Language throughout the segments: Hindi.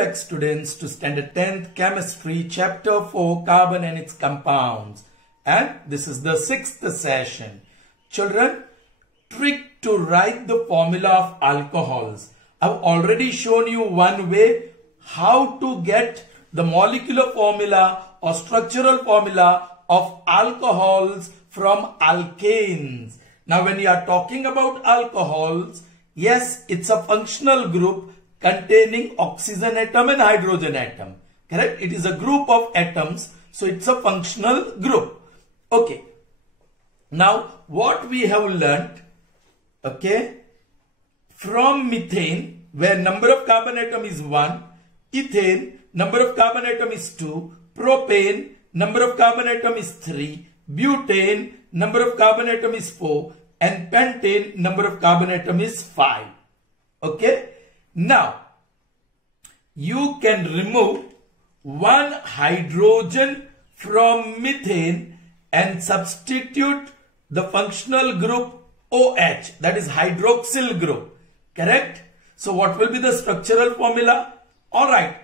back, students, to standard 10th chemistry chapter 4 carbon and its compounds, and this is the 6th session. Children, trick to write the formula of alcohols. I've already shown you one way how to get the molecular formula or structural formula of alcohols from alkanes. Now when you are talking about alcohols, yes, it's a functional group containing oxygen atom and hydrogen atom. Correct? It is a group of atoms, so it's a functional group. Okay. Now what we have learnt, okay, from methane, where number of carbon atom is 1, ethane, number of carbon atom is 2, propane, number of carbon atom is 3, butane, number of carbon atom is 4, and pentane, number of carbon atom is 5. Okay. Now, you can remove one hydrogen from methane and substitute the functional group OH, that is hydroxyl group. Correct? So what will be the structural formula? Alright,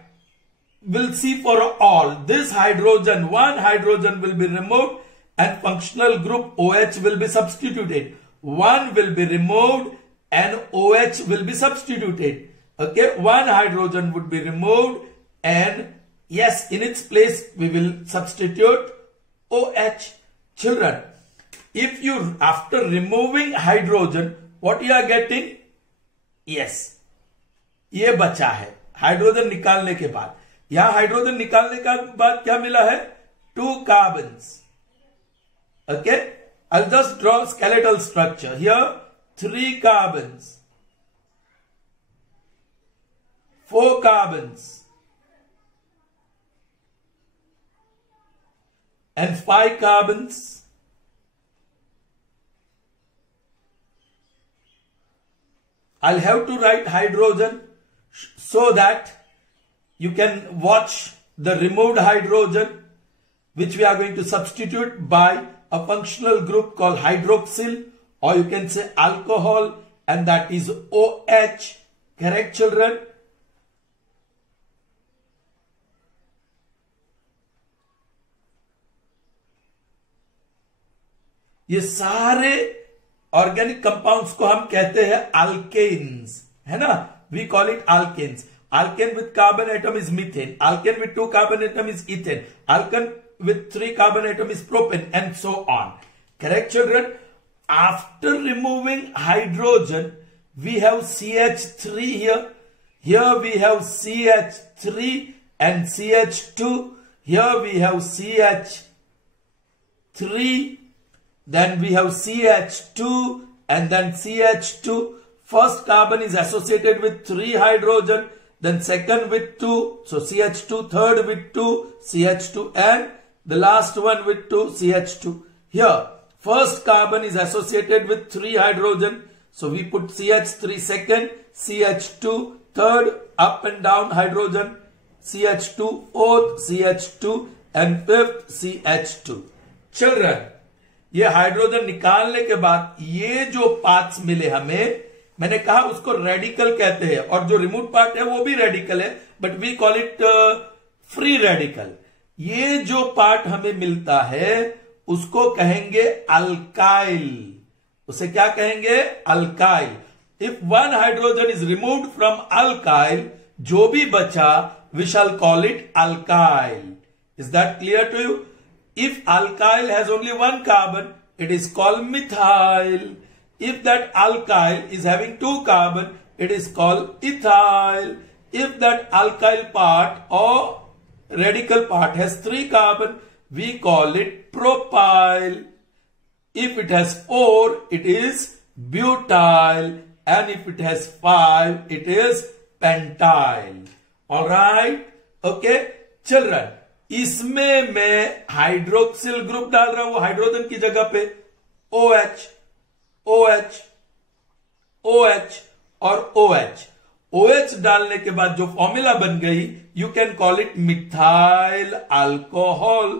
we'll see for all. This hydrogen, one hydrogen will be removed and functional group OH will be substituted. One will be removed and OH will be substituted. Okay, one hydrogen would be removed and yes, in its place we will substitute OH. Children, if you, after removing hydrogen, what you are getting? Yes, ये बचा है हाइड्रोजन निकालने के बाद. यहां हाइड्रोजन निकालने के बाद क्या मिला है? 2 carbons. Okay, I'll just draw skeletal structure. Here 3 carbons, 4 carbons, and 5 carbons. I'll have to write hydrogen so that you can watch the removed hydrogen, which we are going to substitute by a functional group called hydroxyl, or you can say alcohol, and that is OH. Correct, children? ये सारे ऑर्गेनिक कंपाउंड्स को हम कहते हैं अल्केन्स, है ना? We call it alkanes. Alkane with carbon atom is methane. Alkane with 2 carbon atom is ethane. Alkane with 3 carbon atom is propane, and so on. Correct, children? After removing hydrogen, we have CH3 here. Here we have CH3 and CH2. Here we have CH3. Then we have CH2 and then CH2. First carbon is associated with 3 hydrogen. Then second with 2, so CH2, third with 2, CH2, and the last one with 2, CH2. Here, first carbon is associated with 3 hydrogen, so we put CH3 second, CH2 third, up and down hydrogen, CH2 fourth, CH2, and fifth CH2. Children, ये हाइड्रोजन निकालने के बाद ये जो पार्ट्स मिले हमें, मैंने कहा उसको रेडिकल कहते हैं, और जो रिमूव पार्ट है वो भी रेडिकल है, but we call it free radical. ये जो पार्ट हमें मिलता है उसको कहेंगे अल्काइल. उसे क्या कहेंगे? Alkyl. If one hydrogen is removed from alkyl, जो भी बचा we shall call it alkyl. Is that clear to you? If alkyl has only 1 carbon, it is called methyl. If that alkyl is having 2 carbon, it is called ethyl. If that alkyl part or radical part has 3 carbon, we call it propyl. If it has 4, it is butyl. And if it has 5, it is pentyl. Alright? Okay? Children, इसमें मैं हाइड्रोक्सिल ग्रुप डाल रहा हूं हाइड्रोजन की जगह पे. OH, OH, OH और OH. OH डालने के बाद जो फॉर्मूला बन गई, you can call it methyl alcohol.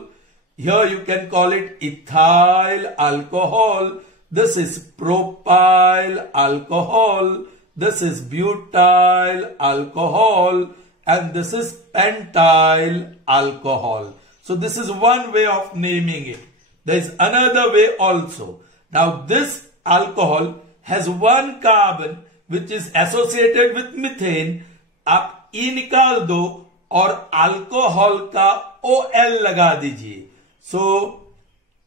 Here you can call it ethyl alcohol. This is propyl alcohol. This is butyl alcohol, and this is pentyl alcohol. So this is one way of naming it. There is another way also. Now this alcohol has one carbon which is associated with methane. आप E निकाल दो और अल्कोहल का OL लगा दीजिए. So,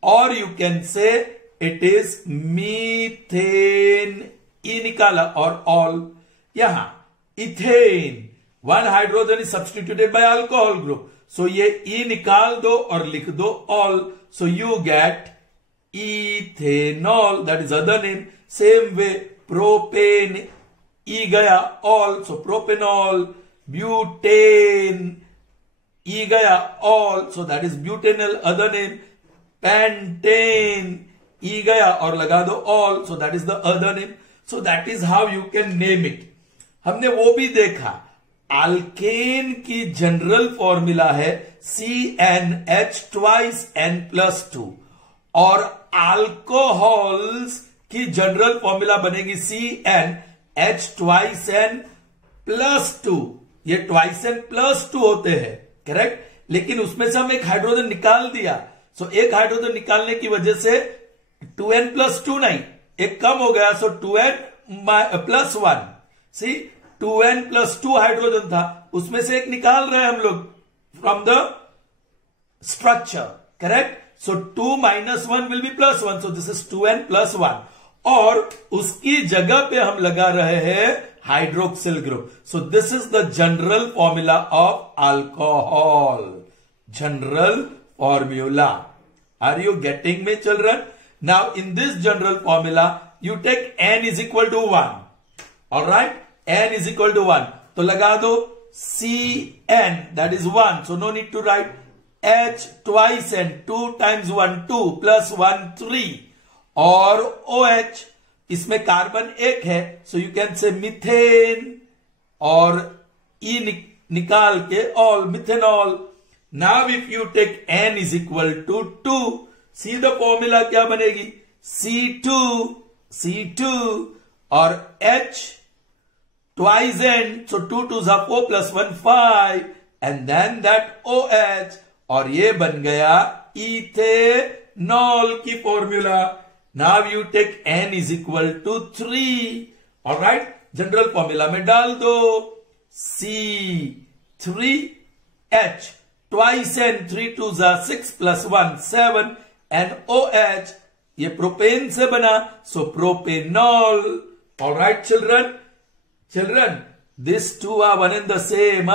or you can say it is methane. E निकाला और all. यहां ethane, one hydrogen is substituted by alcohol group. So ये E निकाल दो और लिख दो all. So you get ethanol, that is other name. Same way propane, E गया all, so propanol. Butane, E gaya all, so that is butanol, other name. Pentane, E gaya और लगा दो all, so that is the other name. So that is how you can name it. हमने वो भी देखा, अल्केन की जनरल फॉर्मूला है CnH twice N+2 और अल्कोहल्स की जनरल फॉर्मूला बनेगी CnH twice N+2. ये ट्वाइस N+2 होते हैं, करेक्ट. लेकिन उसमें से हम एक हाइड्रोजन निकाल दिया. सो एक हाइड्रोजन निकालने की वजह से 2N+2 नहीं, एक कम हो गया. सो 2N+1. सी 2N+2 हाइड्रोजन था, उसमें से एक निकाल रहे हैं हम लोग from the structure, correct. So 2 - 1 will be +1. So this is 2N+1 और उसकी जगह पे हम लगा रहे हैं hydroxyl group. So this is the general formula of alcohol. General formula. Are you getting me, children? Now in this general formula, you take N is equal to 1. Alright? N is equal to 1. तो लगा दो Cn, that is 1. So no need to write H twice N. 2 times 1, 2 plus 1, 3. और OH, इसमें कार्बन एक है, so you can say methane और E निकाल के ol, methanol. Now if you take N is equal to 2, see the formula क्या बनेगी C2 और H twice N, so 2 2s are 4 plus 1 5 and then that OH और ये बन गया इथेनॉल की formula. Now you take N is equal to 3. Alright? General formula में डाल दो C3H twice N, 3 2s are 6 plus 1 7 and OH ये प्रोपेन से बना, so propanol. Alright children? Children, these two are one and the same.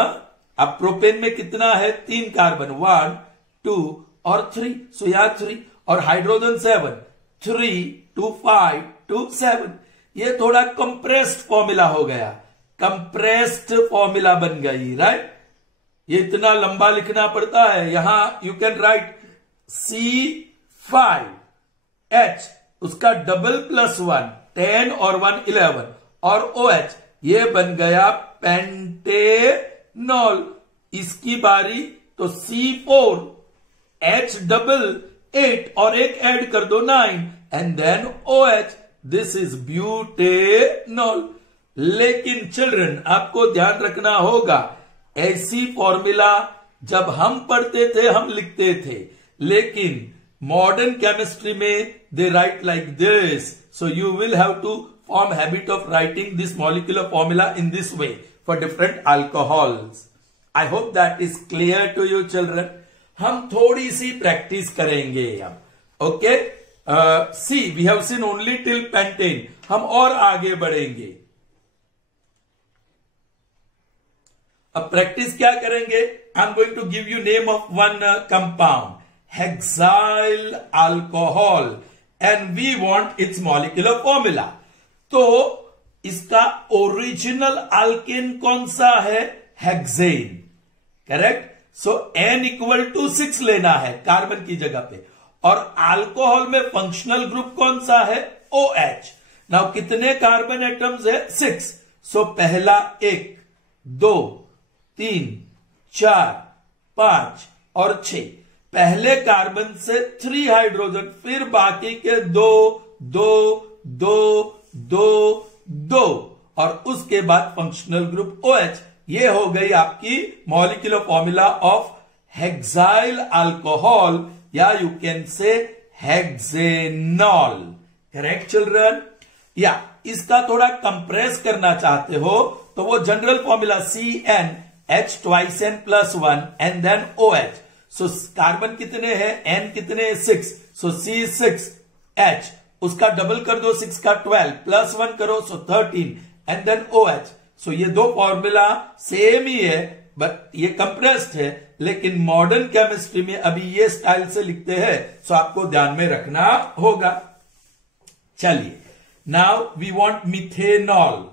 अब प्रोपेन में कितना है 3 कार्बन 1 2 और 3, so यहाँ 3 और हाइड्रोजन 7 3 2 5 2 7. ये थोड़ा कंप्रेस्ड फॉर्मूला हो गया, कंप्रेस्ड फॉर्मूला बन गई, राइट. ये इतना लंबा लिखना पड़ता है. यहां यू कैन राइट C5H, उसका डबल +1 10 और 1 11 और OH ये बन गया पेंटेनॉल. इसकी बारी तो C4H डबल 8 और एक ऐड कर दो 9 and then OH, this is butanol. लेकिन चिल्ड्रन आपको ध्यान रखना होगा, ऐसी फॉर्मूला जब हम पढ़ते थे हम लिखते थे, लेकिन मॉडर्न केमिस्ट्री में they write like this. So you will have to form habit of writing this molecular formula in this way for different alcohols. I hope that is clear to you children. हम थोड़ी सी प्रैक्टिस करेंगे हम. Okay, see we have seen only till pentane. हम और आगे बढ़ेंगे. अब प्रैक्टिस क्या करेंगे? I am going to give you name of one compound, hexyl alcohol, and we want its molecular formula. तो इसका ओरिजिनल अल्केन कौन सा है? Hexane, correct. So N equal to 6 लेना है कार्बन की जगह पे, और अल्कोहल में फंक्शनल ग्रुप कौन सा है? OH. नाउ कितने कार्बन एटम्स है? 6. सो पहला 1 2 3 4 5 और 6. पहले कार्बन से 3 हाइड्रोजन, फिर बाकी के 2 2 2 2 2 और उसके बाद फंक्शनल ग्रुप OH. ये हो गई आपकी molecular formula of hexyl alcohol, या you can say hexanol. Correct children? या इसका थोड़ा कंप्रेस करना चाहते हो तो वो general formula CnH twice n plus 1 and then OH। So carbon कितने हैं, N कितने, 6, सो C6H, उसका डबल कर दो 6 का 12 प्लस 1 करो सो 13 एंड देन OH। सो ये दो फॉर्मूला सेम ही है बट ये कंप्रेस्ड है, लेकिन मॉडर्न केमिस्ट्री में अभी ये स्टाइल से लिखते हैं, सो आपको ध्यान में रखना होगा। चलिए, नाउ वी वांट मिथेनॉल।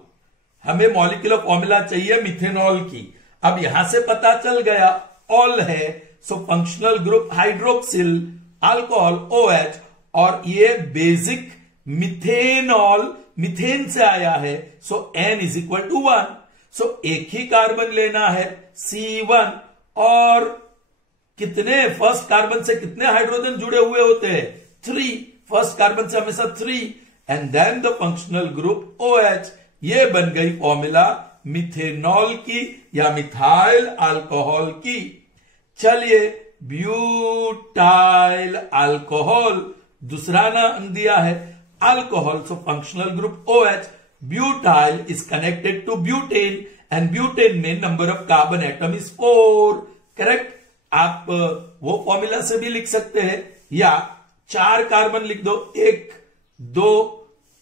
हमें मॉलिक्यूलर फॉर्मूला चाहिए मिथेनॉल की। अब यहां से पता चल गया ऑल है, सो functional group hydroxyl alcohol OH, और ये बेसिक मिथेनॉल मिथेन से आया है, सो N इज इक्वल टू 1। सो एक ही कार्बन लेना है C1, और कितने, फर्स्ट कार्बन से कितने हाइड्रोजन जुड़े हुए होते हैं, 3, फर्स्ट कार्बन से हमेशा 3, and then the functional group OH। ये बन गई फॉर्मूला मिथेनॉल की या मिथाइल अल्कोहल की। चलिए, ब्यूटाइल अल्कोहल, दूसरा नाम दिया है alcohol, so functional group OH। Butyl is connected to butane, and butane में number of carbon atom is 4। Correct? आप वो फॉर्मूला से भी लिख सकते हैं, या 4 कार्बन लिख दो, 1 2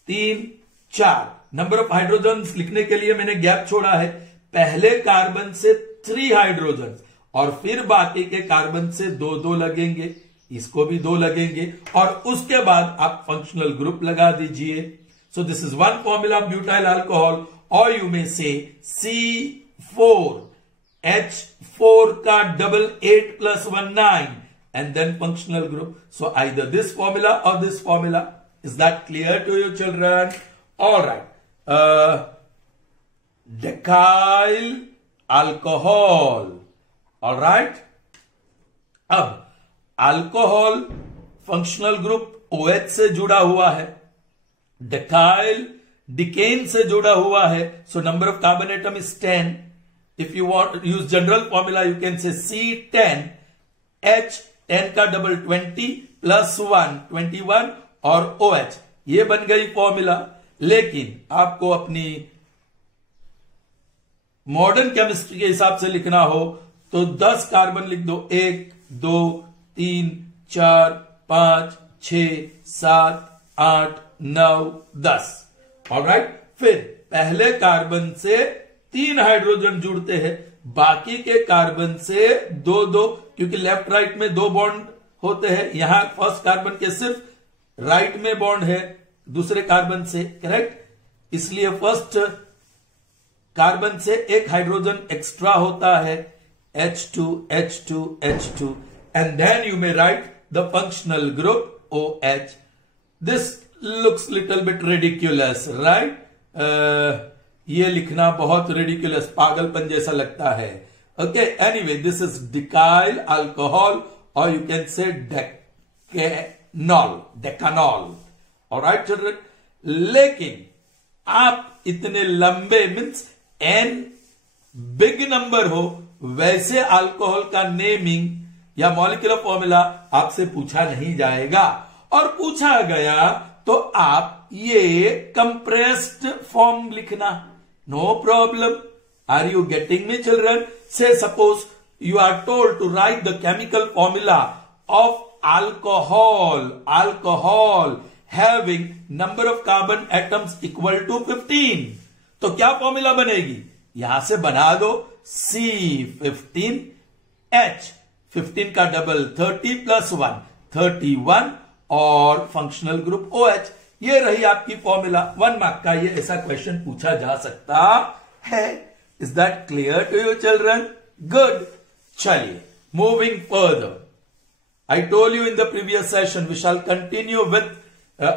3 4। नंबर ऑफ हाइड्रोजन लिखने के लिए मैंने गैप छोड़ा है, पहले कार्बन से 3 हाइड्रोजन और फिर बाकी के कार्बन से 2 लगेंगे, इसको भी 2 लगेंगे, और उसके बाद आप फंक्शनल ग्रुप लगा दीजिए। सो this is one formula of butyl alcohol, और यू मे से C4H4 का double 8 + 1 9, and then functional group. So either this formula or this formula. Is that clear to you children? All right. Decyl alcohol. All right. अब अल्कोहल फंक्शनल ग्रुप OH से जुड़ा हुआ है, डेकाइल डिकेन से जुड़ा हुआ है, so number of carbon atom is 10. If you want to use general formula, you can say C10H, 10 का डबल 20 + 1 21, और OH। ये बन गई फॉर्मूला। लेकिन आपको अपनी मॉडर्न केमिस्ट्री के हिसाब से लिखना हो तो 10 कार्बन लिख दो, 1 2 3 4 5 6 7 8 9 10। ऑलराइट, फिर पहले कार्बन से 3 हाइड्रोजन जुड़ते हैं, बाकी के कार्बन से 2, क्योंकि लेफ्ट राइट में 2 बॉन्ड होते हैं। यहां फर्स्ट कार्बन के सिर्फ राइट में बॉन्ड है दूसरे कार्बन से, करेक्ट? इसलिए फर्स्ट कार्बन से 1 हाइड्रोजन एक्स्ट्रा होता है, H2 H2 H2, and then you may write the functional group OH. This looks little bit ridiculous, right? ये लिखना बहुत ridiculous, पागलपन जैसा लगता है। Okay, anyway, this is decyl alcohol, or you can say decanol. All right, children? लेकिन आप इतने लंबे मीन्स N बिग नंबर हो, वैसे अल्कोहल का नेमिंग या मॉलिक्यूलर फॉर्मूला आपसे पूछा नहीं जाएगा, और पूछा गया तो आप ये कंप्रेस्ड फॉर्म लिखना, no problem. Are you getting me children? Say suppose you are told to write the chemical formula of alcohol having number of carbon atoms equal to 15, तो क्या फॉर्मूला बनेगी? यहां से बना दो C15H, 15 का डबल 30 + 1 31, और फंक्शनल ग्रुप OH। ये रही आपकी फॉर्मूला। 1 मार्क का ये ऐसा क्वेश्चन पूछा जा सकता है। Is that clear to you children? Good. चलिए, moving further, I told you in the previous session we shall continue with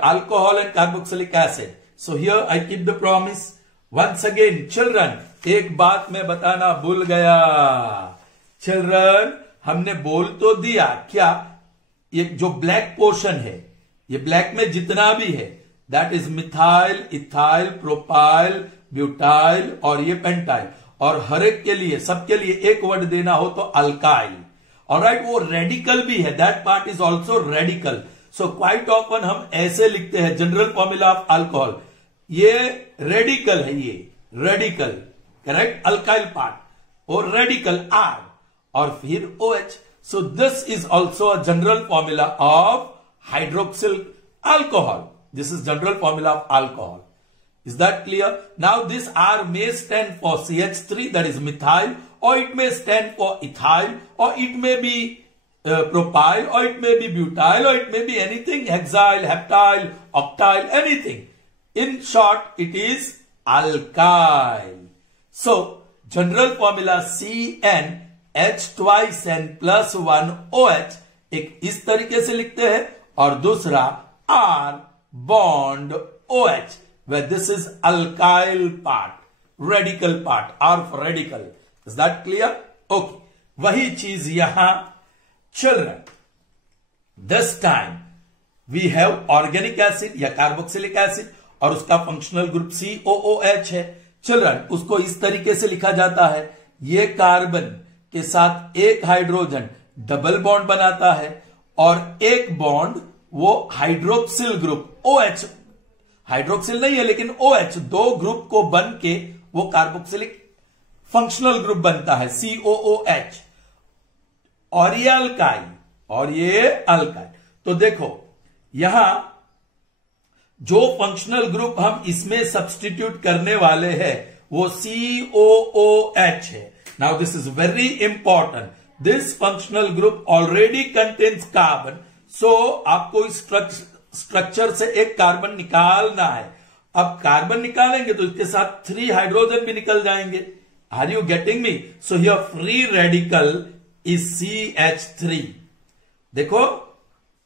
alcohol and carboxylic acid. So here I keep the promise. Once again, children, एक बात मैं बताना भूल गया। Children, हमने बोल तो दिया क्या, ये जो ब्लैक पोर्शन है, ये ब्लैक में जितना भी है, that is methyl, ethyl, propyl, butyl और ये पेंटाइल, और हर एक के लिए, सबके लिए एक वर्ड देना हो तो अल्काइल। ऑलराइट, वो रेडिकल भी है, that part is also radical. So quite often हम ऐसे लिखते हैं जनरल फॉर्मूला ऑफ अल्कोहल, ये रेडिकल है, ये रेडिकल, करेक्ट, अल्काइल पार्ट और रेडिकल R और फिर OH। So this is also a general formula of hydroxyl alcohol. This is general formula of alcohol. Is that clear? Now this R may stand for CH3, that is methyl, or it may stand for ethyl, or it may be propyl, or it may be butyl, or it may be anything, hexyl, heptyl, octyl, anything. In short, it is alkyl. So, general formula CN H twice N plus 1 OH एक इस तरीके से लिखते हैं और दूसरा R bond OH where this is alkyl part, radical part, R for radical. Is that clear? Okay. वही चीज यहां children. This time we have organic acid या carboxylic acid और उसका फंक्शनल ग्रुप COOH है. चिल्ड्रन, उसको इस तरीके से लिखा जाता है, ये कार्बन के साथ एक हाइड्रोजन डबल बॉन्ड बनाता है और एक बॉन्ड वो हाइड्रोक्सिल ग्रुप OH, हाइड्रोक्सिल नहीं है लेकिन OH, दो ग्रुप को बन के वो कार्बोक्सिलिक फंक्शनल ग्रुप बनता है COOH और ये अल्काइल और ये अल्काइल. तो देखो यहां जो फंक्शनल ग्रुप हम इसमें सब्स्टिट्यूट करने वाले हैं वो COOH है. Now this is very important. This functional group already contains carbon, so आपको इस स्ट्रक्चर से एक कार्बन निकालना है. अब कार्बन निकालेंगे तो इसके साथ 3 हाइड्रोजन भी निकल जाएंगे. Are you getting me? So here free radical is CH3. देखो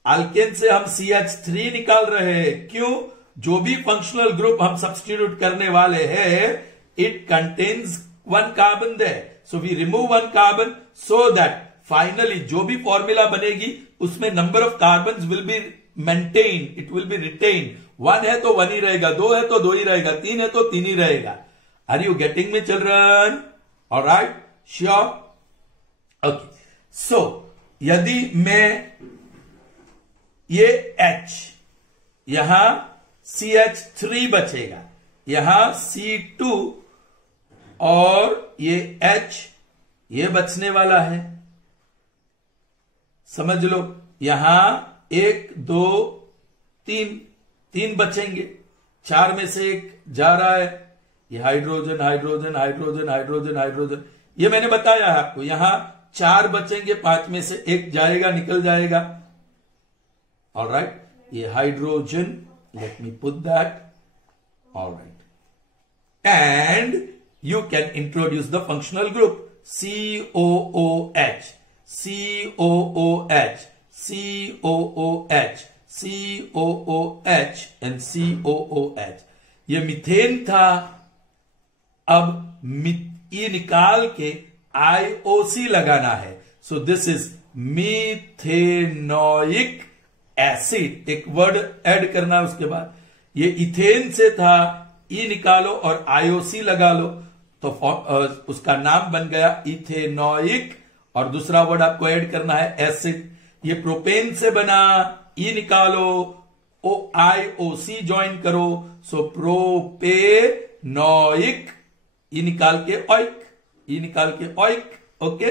अल्केन से हम CH3 निकाल रहे हैं. क्यों? जो भी फंक्शनल ग्रुप हम सब्स्टिट्यूट करने वाले हैं it contains 1 carbon there. So we remove 1 carbon so that finally जो भी फॉर्मूला बनेगी उसमें number of carbon will be maintain, it will be retain. 1 है तो 1 ही रहेगा, 2 है तो 2 ही रहेगा, 3 है तो 3 ही रहेगा. Are you getting me children? Alright, sure, okay. So यदि मैं ये H, यहां CH3 बचेगा, यहां C2 और ये H ये बचने वाला है. समझ लो, यहां 1 2 3 बचेंगे, 4 में से 1 जा रहा है. ये hydrogen hydrogen hydrogen hydrogen hydrogen, ये मैंने बताया है आपको. यहां 4 बचेंगे, 5 में से 1 जाएगा, निकल जाएगा. ऑल राइट, ये hydrogen, let me put that. All right, and you can introduce the functional group COOH, COOH, COOH, COOH and COOH. ये मीथेन था. अब ये निकाल के IOC लगाना है. So this is methanoic acid. एक वर्ड ऐड करना उसके बाद. ये इथेन से था, ई निकालो और IOC लगा लो तो उसका नाम बन गया इथेनोइक. और दूसरा वर्ड आपको ऐड करना है एसिड. ये प्रोपेन से बना, ई निकालो, IOC ज्वाइन करो, सो प्रोपेनोइक, ई निकाल के ऑइक, ई निकाल के ऑइक, ओके,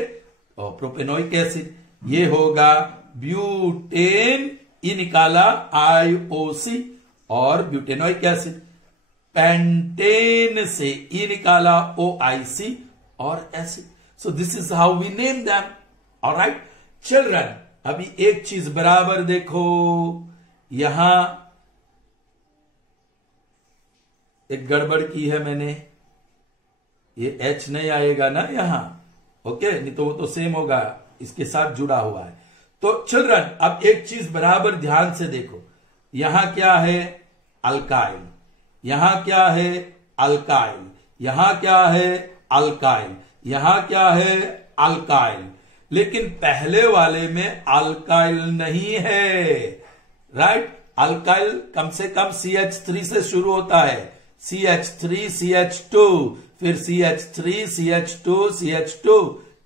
और प्रोपेनोइक एसिड. ये होगा ब्यूटेन, ई निकाला IOC और ब्यूटेनोइक एसिड. पेंटेन से ई निकाला OIC और acid. So this is how we name them. Alright children, अभी एक चीज बराबर देखो, यहां एक गड़बड़ की है मैंने. ये H नहीं आएगा ना यहां, ओके, नहीं तो वो तो सेम होगा, इसके साथ जुड़ा हुआ है. तो चिल्ड्रन अब एक चीज बराबर ध्यान से देखो, यहां क्या है? अल्काइल. यहां क्या है? अल्काइल. यहां क्या है? अल्काइल. यहां क्या है? अल्काइल. लेकिन पहले वाले में अल्काइल नहीं है. राइट, अल्काइल कम से कम CH3 से शुरू होता है. CH3, CH2, फिर CH3, CH2, CH2,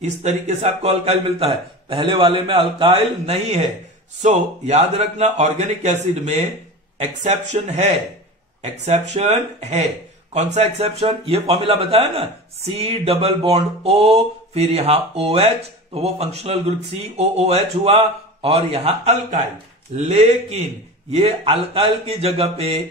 इस तरीके से आपको अल्काइल मिलता है। पहले वाले में अल्काइल नहीं है। सो याद रखना, ऑर्गेनिक एसिड में एक्सेप्शन है, एक्सेप्शन है। कौन सा एक्सेप्शन? ये फॉर्मूला बताया ना, C डबल बॉन्ड O, फिर यहां OH, तो वो फंक्शनल ग्रुप COOH हुआ और यहां अल्काइल। लेकिन ये अल्काइल की जगह पे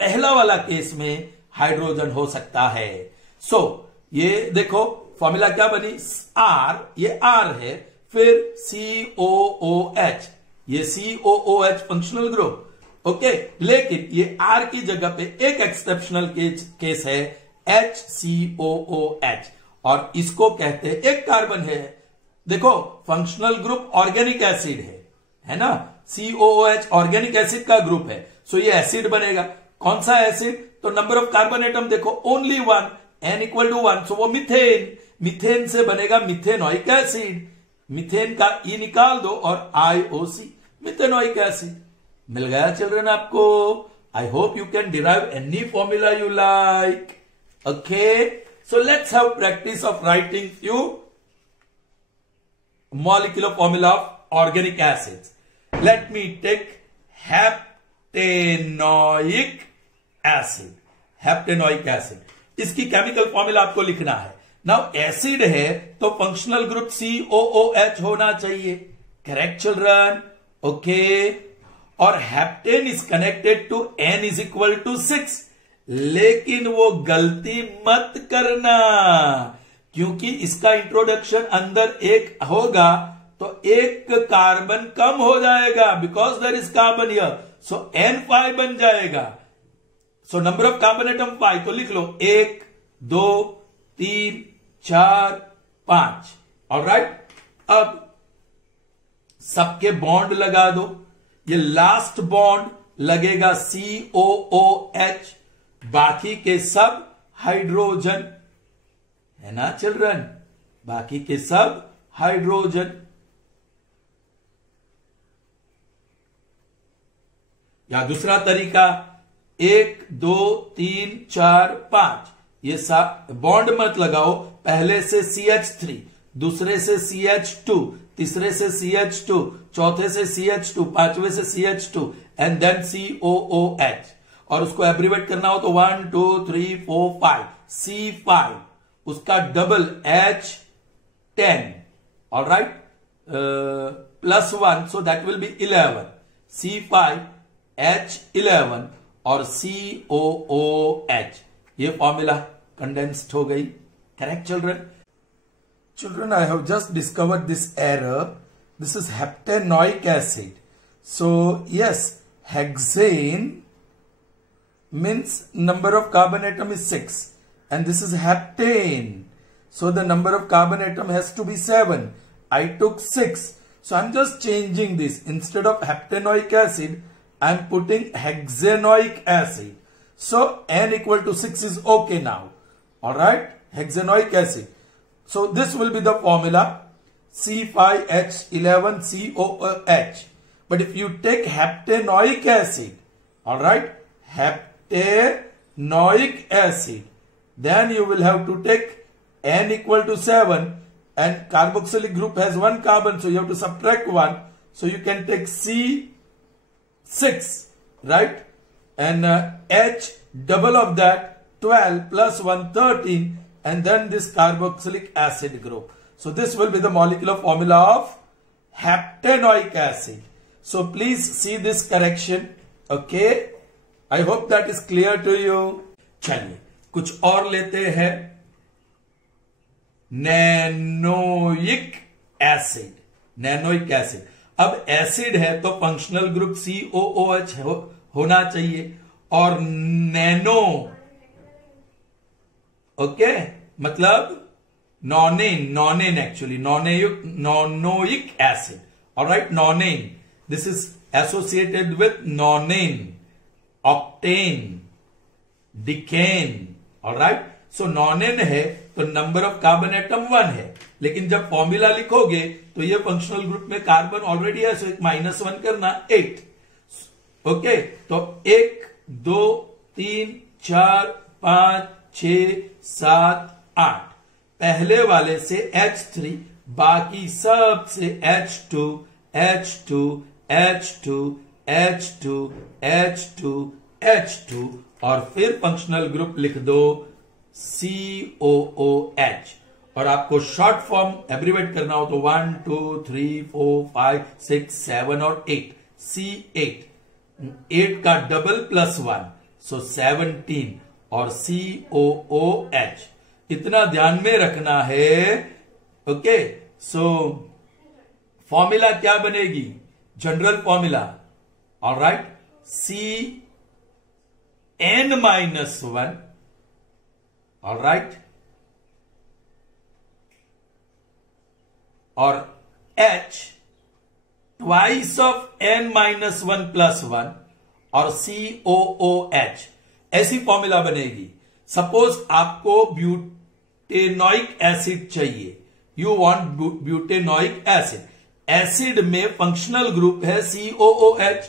पहला वाला केस में हाइड्रोजन हो सकता है। सो ये देखो फॉर्मूला क्या बनी, R, ये R है, फिर COOH, ये COOH फंक्शनल ग्रुप, ओके। लेकिन ये R की जगह पे एक एक्सेप्शनल केस है HCOOH, और इसको कहते हैं, एक कार्बन है, देखो फंक्शनल ग्रुप ऑर्गेनिक एसिड है ना, COOH ऑर्गेनिक एसिड का ग्रुप है। सो ये एसिड बनेगा। कौन सा एसिड? तो नंबर ऑफ कार्बन एटम देखो, ओनली 1, N इक्वल टू 1, सो वो मीथेन, मीथेन से बनेगा मिथेनोइक एसिड। मीथेन का E निकाल दो और IOC, मिथेनोइक एसिड। मिल गया चिल्ड्रन आपको। I hope you can derive any formula you like, okay. So let's have practice of writing few molecular formula of organic acids. Let me take heptanoic acid. Heptanoic acid. इसकी केमिकल फॉर्मूला आपको लिखना है। नाउ एसिड है तो फंक्शनल ग्रुप COOH होना चाहिए, करेक्ट चिल्ड्रन, ओके। और heptane is connected to N is equal to 6, लेकिन वो गलती मत करना, क्योंकि इसका इंट्रोडक्शन अंदर एक होगा तो एक कार्बन कम हो जाएगा, because there is carbon here, so N5 बन जाएगा। So number of carbon atom 5, तो लिख लो 1, 2, 3, 4, 5, ऑलराइट। अब सबके बॉन्ड लगा दो, ये लास्ट बॉन्ड लगेगा COOH, बाकी के सब हाइड्रोजन है ना चिल्ड्रन, बाकी के सब हाइड्रोजन। या दूसरा तरीका, 1, 2, 3, 4, 5, ये सब बॉन्ड मत लगाओ, पहले से CH3, दूसरे से CH2, तीसरे से CH2, चौथे से CH2, पांचवे से CH2, एंड देन COOH, और उसको एब्रीवेट करना हो तो 1, 2, 3, 4, 5, C5, उसका double H10, alright, plus 1, so that will be 11, C5, H11 और COOH। ये फॉर्मूला कंडेंस्ड हो गई, correct children. Children, I have just discovered this error. This is heptanoic acid. So, yes, hexane means number of carbon atom is 6. And this is heptane. So, the number of carbon atom has to be 7. I took 6. So, I'm just changing this. Instead of heptanoic acid, I'm putting hexanoic acid. So, N equal to 6 is okay now. Alright? Hexanoic acid. So this will be the formula C5H11COOH. But if you take heptanoic acid, alright, heptanoic acid, then you will have to take N equal to 7 and carboxylic group has 1 carbon, so you have to subtract 1. So you can take C6, right? And H double of that 12 plus 1 13. And then this carboxylic acid group. So this will be the molecular formula of heptanoic acid. So please see this correction. Okay. I hope that is clear to you. चलिए कुछ और लेते हैं। नैनोइक एसिड, नैनोइक एसिड। अब एसिड है तो फंक्शनल ग्रुप COOH होना चाहिए, और नैनो, ओके, मतलब nonane actually, nonanoic acid, alright, nonane, this is associated with nonane, octane, decane, alright. So nonane है तो नंबर ऑफ कार्बन एटम 1 है, लेकिन जब फॉर्मूला लिखोगे तो ये फंक्शनल ग्रुप में कार्बन ऑलरेडी है, सो -1 करना 8, ओके। तो 1, 2, 3, 4, 5, 6, 7 8, पहले वाले से H3, बाकी सब से H2 H2 H2 H2 H2 H2 और फिर फंक्शनल ग्रुप लिख दो COOH। और आपको शॉर्ट फॉर्म एब्रीवेट करना हो तो 1 2 3 4 5 6 7 और 8, C8, 8 का डबल प्लस 1, सो 17 और COOH। इतना ध्यान में रखना है। ओके, सो फॉर्मूला क्या बनेगी? General formula, alright, CN-1, alright, और H twice of N-1 plus 1 और COOH। ऐसी फॉर्मूला बनेगी। सपोज आपको ब्यूटेनोइक एसिड चाहिए, you want butanoic acid. Acid में फंक्शनल ग्रुप है COOH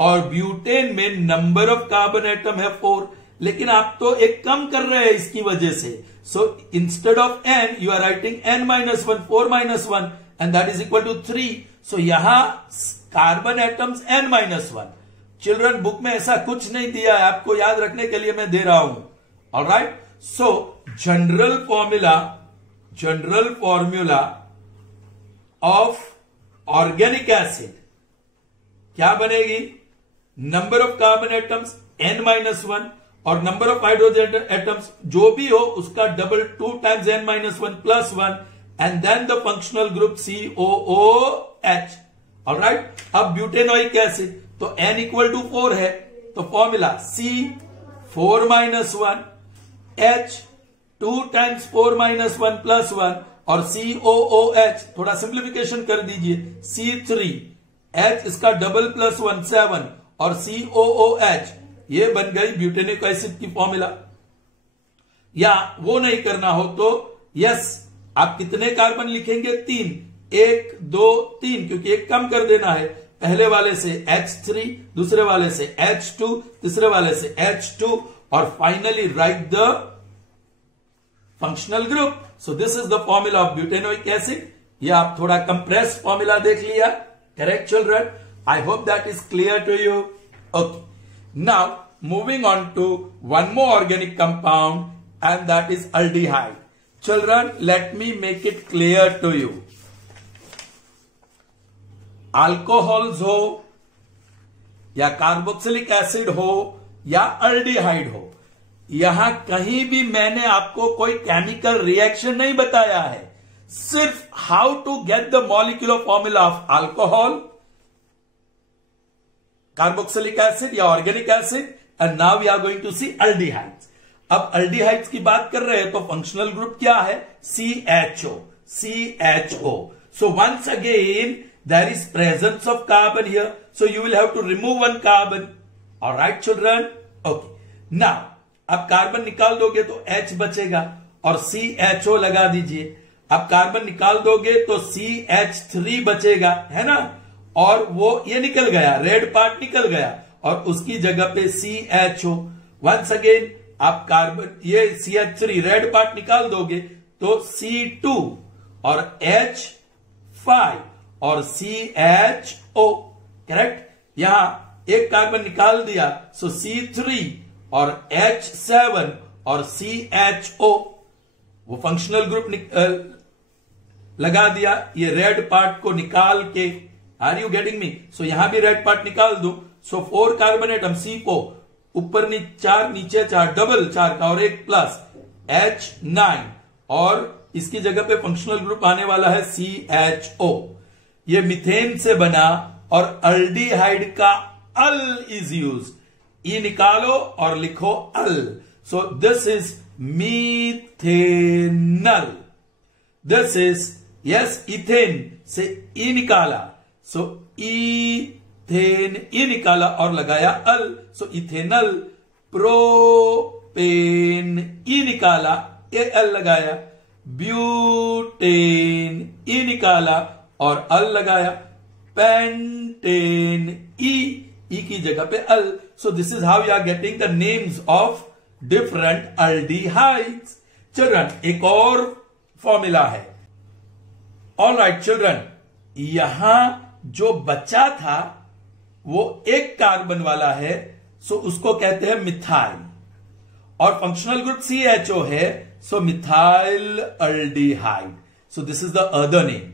और ब्यूटेन में नंबर ऑफ कार्बन एटम है 4, लेकिन आप तो एक कम कर रहे हैं इसकी वजह से। So instead of N you are writing N-1, 4 - 1 and that is equal to 3। So यहां carbon atoms N-1। Children, book में ऐसा कुछ नहीं दिया है, आपको याद रखने के लिए मैं दे रहा हूं। Alright, so general formula of organic acid क्या बनेगी? Number of carbon atoms N-1 और नंबर ऑफ हाइड्रोजन एटम्स जो भी हो उसका double 2 times N-1 plus 1 and then the functional group COOH। Alright, अब ब्यूटेनोइक एसिड तो N इक्वल टू 4 है, तो formula C4 - 1 H 2 times 4 - 1 plus 1 और COOH थोड़ा सिंप्लीफिकेशन कर दीजिए, C3 H इसका डबल प्लस 1 7 और COOH, ये बन गई ब्यूटेनिक एसिड की फॉर्मूला। या वो नहीं करना हो तो यस, आप कितने कार्बन लिखेंगे? 3, 1 2 3, क्योंकि एक कम कर देना है। पहले वाले से H3, दूसरे वाले से H2, तीसरे वाले से H2 और finally write the functional group. So this is the formula of butanoic acid. ये आप थोड़ा कंप्रेस फॉर्मूला देख लिया, correct children? I hope that is clear to you. Okay, now moving on to one more organic compound and that is aldehyde. Children, let me make it clear to you. Alcohols हो या कार्बोक्सिलिक एसिड हो या अल्डिहाइड हो, यहां कहीं भी मैंने आपको कोई केमिकल रिएक्शन नहीं बताया है, सिर्फ how to get the molecular formula of alcohol, carboxylic acid या organic acid, and now we are going to see aldehydes. अब अल्डिहाइड्स की बात कर रहे हैं तो फंक्शनल ग्रुप क्या है? CHO। So once again there is presence of carbon here, so you will have to remove one carbon. All right children? Okay, now अब कार्बन निकाल दोगे तो H बचेगा और CHO लगा दीजिए। अब कार्बन निकाल दोगे तो CH3 बचेगा, है ना, और वो ये निकल गया, रेड पार्ट निकल गया और उसकी जगह पे CHO। वंस अगेन आप कार्बन ये CH3 रेड पार्ट निकाल दोगे तो C2 और H5 और CHO, करेक्ट? यहां एक कार्बन निकाल दिया, सो C3 और H7 और CHO, वो फंक्शनल ग्रुप लगा दिया। ये रेड पार्ट को निकाल के, आर यू गेटिंग मी? सो यहां भी रेड पार्ट निकाल दो, सो 4 कार्बन एटम C4, ऊपर 4 नीचे 4, डबल 4 का और एक प्लस H9 और इसकी जगह पे फंक्शनल ग्रुप आने वाला है CHO। ये मीथेन से बना और अल्डिहाइड का अल इज यूज, ई निकालो और लिखो al. So this is methanal. This is yes, ethane से ई निकाला, सो इथेन, ई निकाला और लगाया अल, सो इथेनल। प्रोपेन, ई निकाला, ए एल लगाया। ब्यूटेन, ई निकाला और अल लगाया। पेंटेन, ई की जगह पे al. So this is how you are getting the names of different aldehydes. Children एक और फॉर्मूला है। ऑल राइट चिल्ड्रन, यहां जो बचा था वो एक कार्बन वाला है, सो उसको कहते हैं मिथाइल, और फंक्शनल ग्रुप CHO है, so methyl aldehyde. So this is the other name.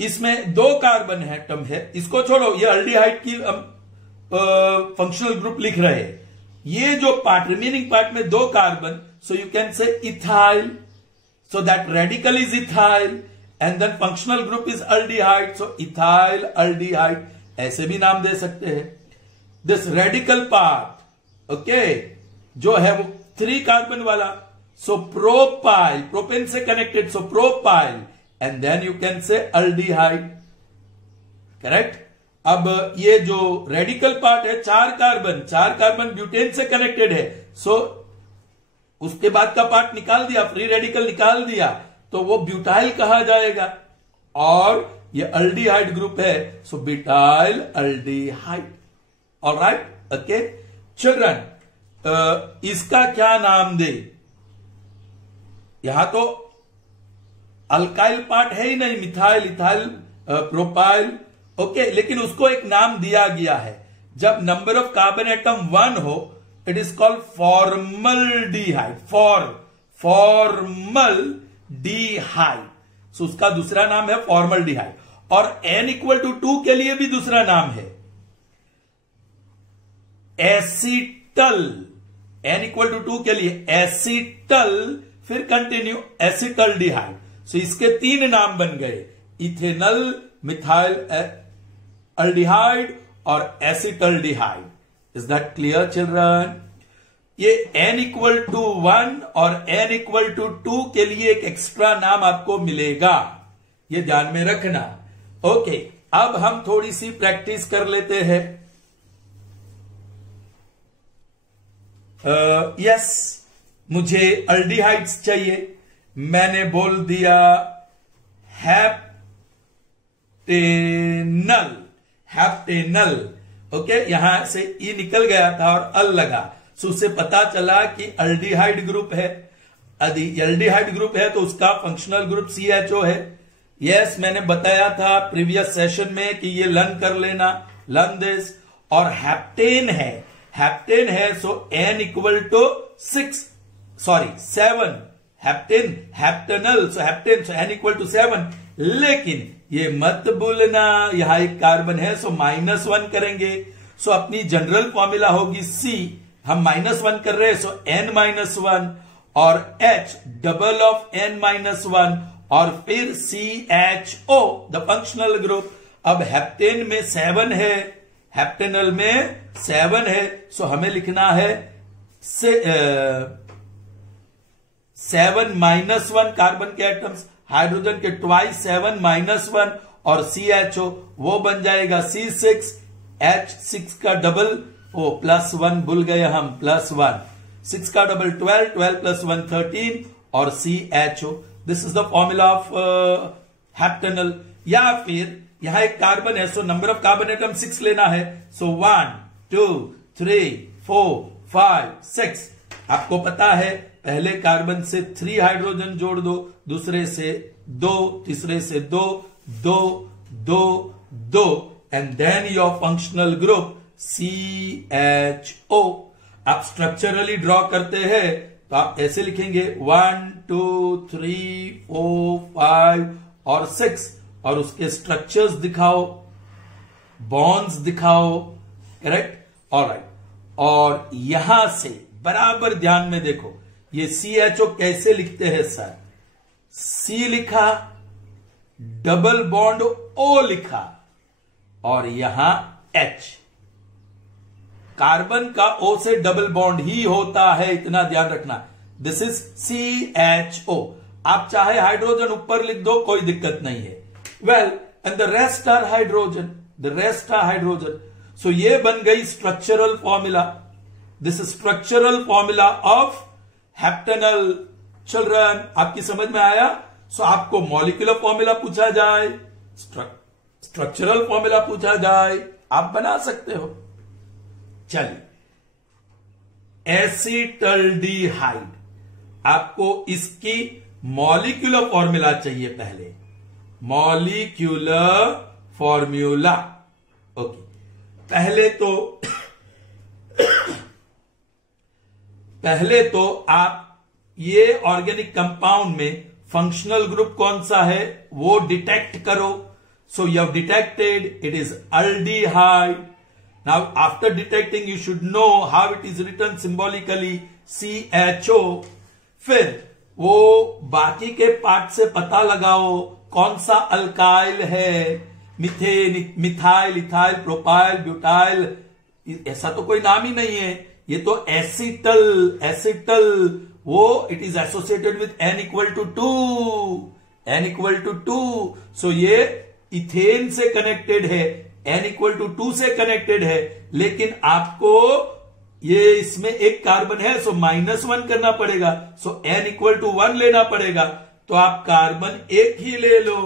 इसमें दो कार्बन है टर्म है, इसको छोड़ो, ये अल्डिहाइड की फंक्शनल ग्रुप लिख रहे हैं। ये जो पार्ट रिमेनिंग पार्ट में दो carbon, so you can say ethyl, so that radical is ethyl and then functional group is aldehyde, so ethyl aldehyde, ऐसे भी नाम दे सकते हैं। दिस रेडिकल पार्ट ओके जो है वो 3 कार्बन वाला, सो प्रोपाइल, प्रोपेन से connected, so propyl and then you can say aldehyde, correct. अब ये जो रेडिकल पार्ट है 4 कार्बन ब्यूटेन से कनेक्टेड है, सो उसके बाद का पार्ट निकाल दिया, फ्री रेडिकल निकाल दिया, तो वो ब्यूटाइल कहा जाएगा, और ये अल्डिहाइड ग्रुप है, so butyl aldehyde. Alright, okay children, इसका क्या नाम दे? यहां तो अल्काइल पार्ट है ही नहीं, मिथाइल, इथाइल, प्रोपाइल, ओके, लेकिन उसको एक नाम दिया गया है। जब नंबर ऑफ कार्बन एटम 1 हो, it is called formaldehyde, formaldehyde, so उसका दूसरा नाम है फॉर्मल्डिहाइड। और n=2 के लिए भी दूसरा नाम है एसिटल, n=2 के लिए एसिटल, फिर कंटिन्यू एसिटल्डिहाइड। सो इसके 3 नाम बन गए, इथेनल, मिथाइल अल्डिहाइड और acetaldehyde. Is that clear children? ये n=1 और n=2 के लिए एक एक्स्ट्रा नाम आपको मिलेगा, ये ध्यान में रखना। ओके, अब हम थोड़ी सी प्रैक्टिस कर लेते हैं। यस, मुझे अल्डिहाइड्स चाहिए, मैंने बोल दिया हैप्टेनल, ओके, यहां से ई निकल गया था और अल लगा, सो उससे पता चला कि अल्डिहाइड ग्रुप है। यदि अल्डिहाइड ग्रुप है तो उसका फंक्शनल ग्रुप CHO है। यस, मैंने बताया था प्रीवियस सेशन में कि ये लर्न कर लेना, लर्न दिस। और हैप्टेन है, सो n=7, हैप्टेनल, सो हैप्टेन, सो n=7। लेकिन ये मत भूलना, यहां एक कार्बन है, सो -1 करेंगे, सो अपनी जनरल फॉर्मूला होगी C, हम -1 कर रहे हैं, सो n-1 और H डबल ऑफ n-1 और फिर CHO द फंक्शनल ग्रुप। अब हेप्टेन में 7 है, हेप्टेनल में 7 है, सो हमें लिखना है 7-1 कार्बन के एटम्स, हाइड्रोजन के ट्वाइस 7-1 और CHO वो बन जाएगा C6H6 का डबल, ओ +1 भूल गए हम, +1, 6 का डबल 12, 12 + 1 13 और CHO। This is the formula of heptanal. या फिर यहां एक कार्बन है, सो नंबर ऑफ कार्बन एटम 6 लेना है, सो 1 2 3 4 5 6। आपको पता है पहले कार्बन से 3 हाइड्रोजन जोड़ दो, दूसरे से 2, तीसरे से 2 2 2 2 and then your functional group CHO। आप स्ट्रक्चरली ड्रॉ करते हैं तो आप ऐसे लिखेंगे 1 2 3 4 5 और 6, और उसके स्ट्रक्चर्स दिखाओ, बॉन्ड्स दिखाओ, करेक्ट, ऑलराइट। और यहां से बराबर ध्यान में देखो, ये CHO कैसे लिखते हैं सर? C लिखा, डबल बॉन्ड O लिखा, और यहां H। कार्बन का O से डबल बॉन्ड ही होता है, इतना ध्यान रखना। This is CHO। आप चाहे हाइड्रोजन ऊपर लिख दो, कोई दिक्कत नहीं है। Well, and the rest are hydrogen, so ये बन गई structural formula. This structural formula of heptanal. Children, आपकी समझ में आया? सो आपको मॉलिक्यूलर फॉर्मूला पूछा जाए, स्ट्रक्चरल फॉर्मूला पूछा जाए, आप बना सकते हो। चलिए, एसिटल्डिहाइड, आपको इसकी मॉलिक्यूलर फॉर्मूला चाहिए पहले, मॉलिक्यूलर फॉर्मूला। ओके, पहले तो आप ये ऑर्गेनिक कंपाउंड में फंक्शनल ग्रुप कौन सा है वो डिटेक्ट करो। So you have detected it is aldehyde. Now after detecting you should know how it is written symbolically CHO। फिर वो बाकी के पार्ट से पता लगाओ कौन सा अल्काइल है, methane, methyl, ethyl, propyl, butyl, ऐसा तो कोई नाम ही नहीं है। ये तो एसिटल, वो it is associated with N=2। सो ये इथेन से कनेक्टेड है, N=2 से कनेक्टेड है, लेकिन आपको ये इसमें एक कार्बन है, सो -1 करना पड़ेगा। सो N=1 लेना पड़ेगा। तो आप कार्बन एक ही ले लो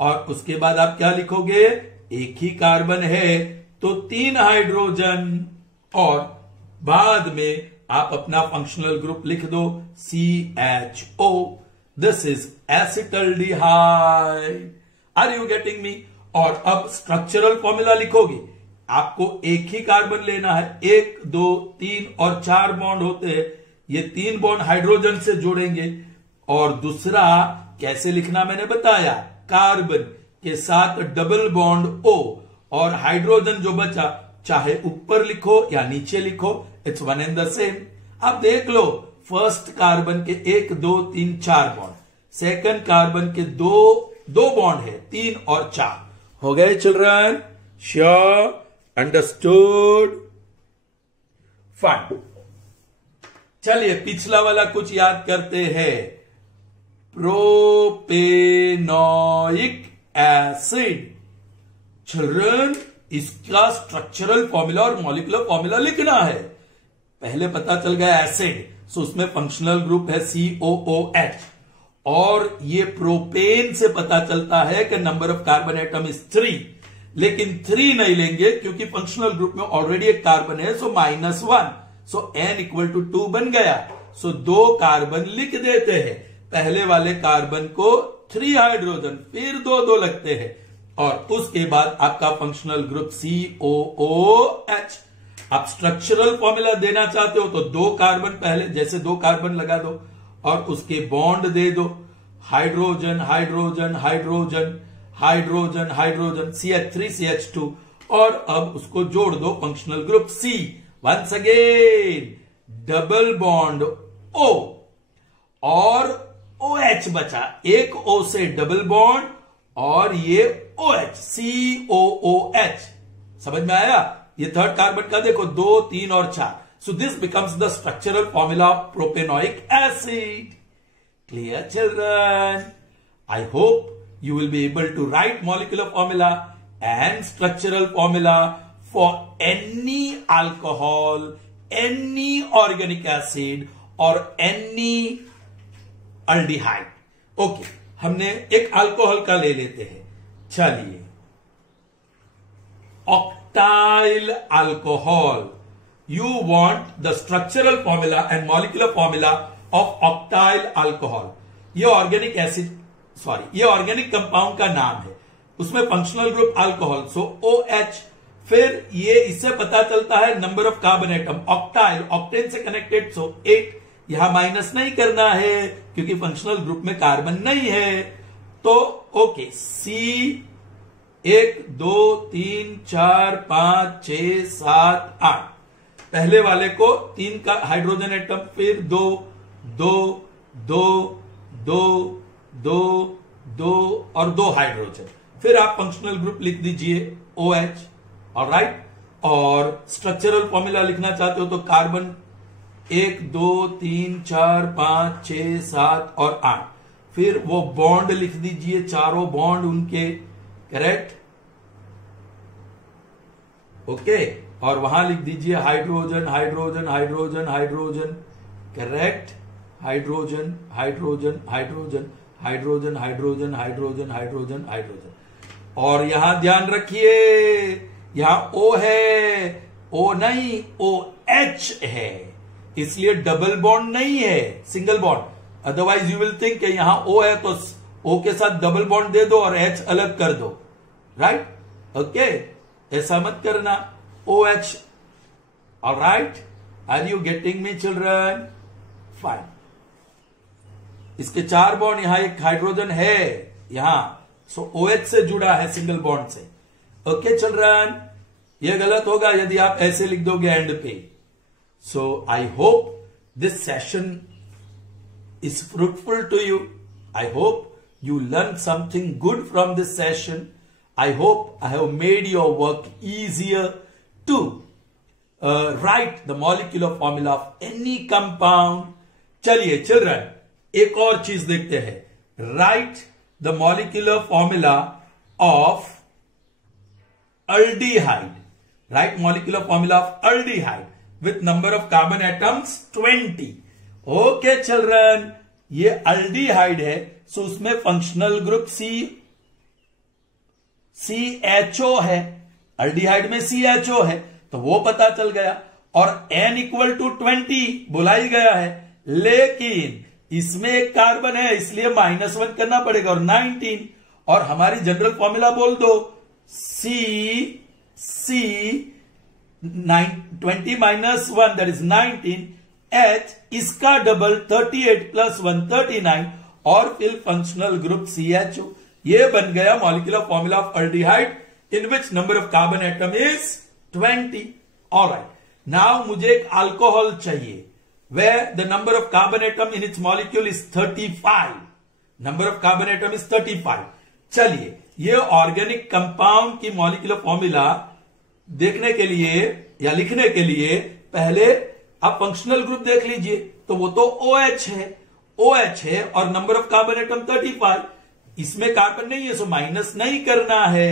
और उसके बाद आप क्या लिखोगे, एक ही कार्बन है तो 3 हाइड्रोजन, और बाद में आप अपना फंक्शनल ग्रुप लिख दो CHO। This is acetaldehyde. Are you getting me? और अब स्ट्रक्चरल फॉर्मूला लिखोगे। आपको एक ही कार्बन लेना है, 1 2 3 और 4 बॉन्ड होते हैं। ये 3 बॉन्ड हाइड्रोजन से जोड़ेंगे, और दूसरा कैसे लिखना मैंने बताया, कार्बन के साथ डबल बॉन्ड O, और हाइड्रोजन जो बचा चाहे ऊपर लिखो या नीचे लिखो, it's one and the same. अब देख लो, फर्स्ट कार्बन के 1 2 3 4 बॉन्ड, सेकंड कार्बन के दो बॉन्ड है, 3 और 4 हो गए चिल्ड्रन। Sure, understood, fine. चलिए पिछला वाला कुछ याद करते हैं। Propanoic acid. चिल्ड्रन, इसका स्ट्रक्चरल फॉर्मूला और मॉलिक्यूलर फॉर्मूला लिखना है। पहले पता चल गया एसिड, सो उसमें फंक्शनल ग्रुप है COOH, और ये प्रोपेन से पता चलता है कि number of carbon atom is 3, लेकिन 3 नहीं लेंगे क्योंकि फंक्शनल ग्रुप में ऑलरेडी एक कार्बन है, सो -1, सो N=2 बन गया। सो 2 कार्बन लिख देते हैं, पहले वाले कार्बन को 3 हाइड्रोजन, फिर 2 लगते हैं, और उसके बाद आपका फंक्शनल ग्रुप COOH। आप स्ट्रक्चरल फॉर्मूला देना चाहते हो तो 2 कार्बन पहले, जैसे 2 कार्बन लगा दो और उसके बॉन्ड दे दो, hydrogen hydrogen hydrogen hydrogen hydrogen, CH3 CH2, और अब उसको जोड़ दो functional group C। Once again double bond O, और OH बचा, एक O से डबल बॉन्ड, और ये OH, COOH। समझ में आया? ये थर्ड कार्बन का देखो 2 3 और 4। So this becomes the structural formula of propanoic acid. Clear children? I hope you will be able to write molecular formula and structural formula for any alcohol, any organic acid or any aldehyde. Okay, हमने एक अल्कोहल का ले लेते हैं। चलिए, octyl alcohol. You want the structural formula and molecular formula of octyl alcohol. ये ऑर्गेनिक एसिड, ये ऑर्गेनिक कंपाउंड का नाम है, उसमें फंक्शनल ग्रुप अल्कोहल, सो OH। फिर ये इससे पता चलता है number of carbon atom, octyl, octane से कनेक्टेड, सो 8। यहां माइनस नहीं करना है क्योंकि फंक्शनल ग्रुप में कार्बन नहीं है। तो ओके, C 1 2 3 4 5 6 7 8, पहले वाले को 3 का हाइड्रोजन एटम, फिर 2 2 2 2 2 2 और 2 हाइड्रोजन, फिर आप फंक्शनल ग्रुप लिख दीजिए OH। ऑलराइट, और स्ट्रक्चरल फॉर्मूला लिखना चाहते हो तो कार्बन 1 2 3 4 5 6 7 और 8, फिर वो बॉन्ड लिख दीजिए, चारों बॉन्ड उनके, करेक्ट, ओके, और वहां लिख दीजिए hydrogen hydrogen hydrogen hydrogen, correct, hydrogen hydrogen hydrogen hydrogen hydrogen hydrogen hydrogen hydrogen. और यहां ध्यान रखिए, यहां O है, O नहीं OH है, इसलिए डबल बॉन्ड नहीं है, single bond. Otherwise you will think यहां O है तो O के साथ डबल बॉन्ड दे दो और H अलग कर दो, राइट? ओके, ऐसा मत करना. OH. Alright, are you getting me children? Fine. इसके 4 बॉन्ड, यहां एक हाइड्रोजन है यहां, सो OH से जुड़ा है सिंगल बॉन्ड से. ओके चिल्ड्रन, ये गलत होगा यदि आप ऐसे लिख दोगे एंड पे. So I hope this session is fruitful to you. I hope you learned something good from this session. I hope I have made your work easier to write the molecular formula of any compound. चलिए children, एक और चीज देखते हैं. Write the molecular formula of aldehyde. Write molecular formula of aldehyde with number of carbon atoms 20. Okay children, ये अल्डिहाइड है, सो उसमें फंक्शनल ग्रुप CHO है. अल्डिहाइड में CHO है तो वो पता चल गया, और N इक्वल टू 20 बोला ही गया है. लेकिन इसमें एक कार्बन है इसलिए -1 करना पड़ेगा, और 19, और हमारी जनरल फॉर्मूला बोल दो C20 - 1 दैट इज 19, H इसका डबल 38 + 1 39, और फिर फंक्शनल ग्रुप CHO. ये बन गया molecular formula of aldehyde in which number of carbon atom is 20. Alright, now मुझे एक अल्कोहल चाहिए where the number of carbon atom in its molecule is 35. Number of carbon atom is 35. चलिए, ये ऑर्गेनिक कंपाउंड की मॉलिक्यूलर फॉर्मूला देखने के लिए या लिखने के लिए पहले आप फंक्शनल ग्रुप देख लीजिए. तो वो तो OH है और नंबर ऑफ कार्बन एटम 35. इसमें कार्बन नहीं है, सो माइनस नहीं करना है,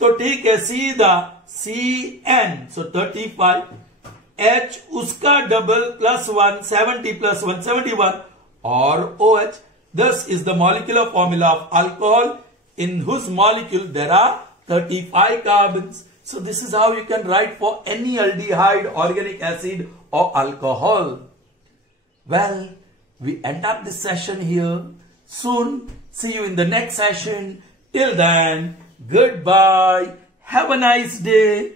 तो ठीक है, सीधा CN, सो 35. H उसका डबल +1 70 + 1 71, और OH. This is the molecular formula of alcohol in whose molecule there are 35 carbons. So this is how you can write for any aldehyde, organic acid or alcohol. Well, we end up this session here. Soon, see you in the next session. Till then, goodbye. Have a nice day.